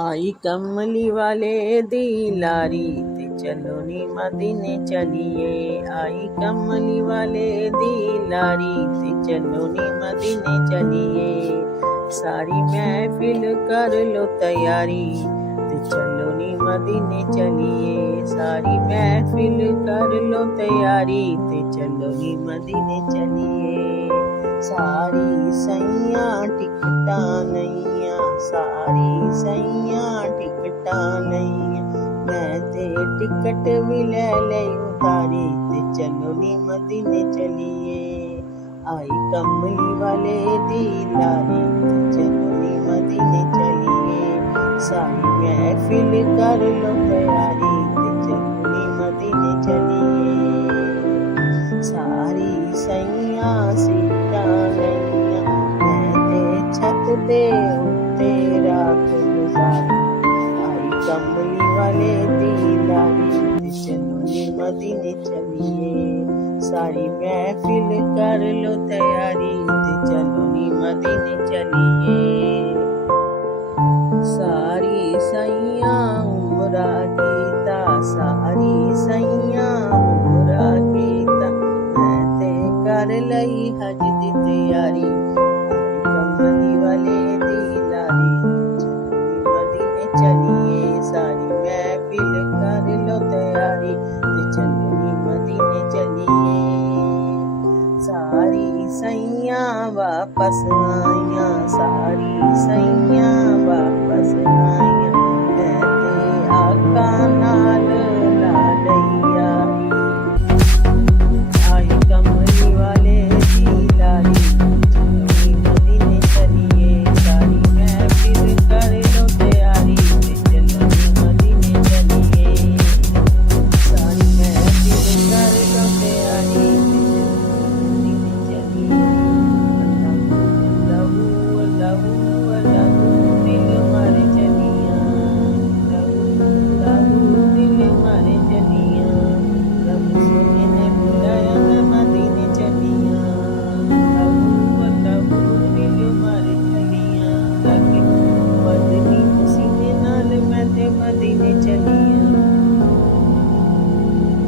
आई कमली वाले दी लारी ते चलो नी मदीने चलिए। आई कमली वाले दी लारी ते चलो नी मदीने चलिए। सारी महफिल कर लो तैयारी ते चलो नी मदीने चलिए। सारी महफिल कर लो तैयारी ते चलो नी मदीने चलिए। सारी सैया टिकटा नैया, सारी सैया टिकटा नैया, मैं ते टिकट भी ले ले उतारी ते चलो नी मदीने चलिए। आई कमली वाले दी लारी ते चलो नी मदीने चलिए। सारी महफिल कर लो तैयारी ते चलो नी मदीने चलिए। सारी सैया सीटा नैया, मैं ते छत ते उत्ते रात गुजारी। आई कमली वाले दी लारी ते चलो नी मदीने चलिए। सारी महफिल कर लो तैयारी।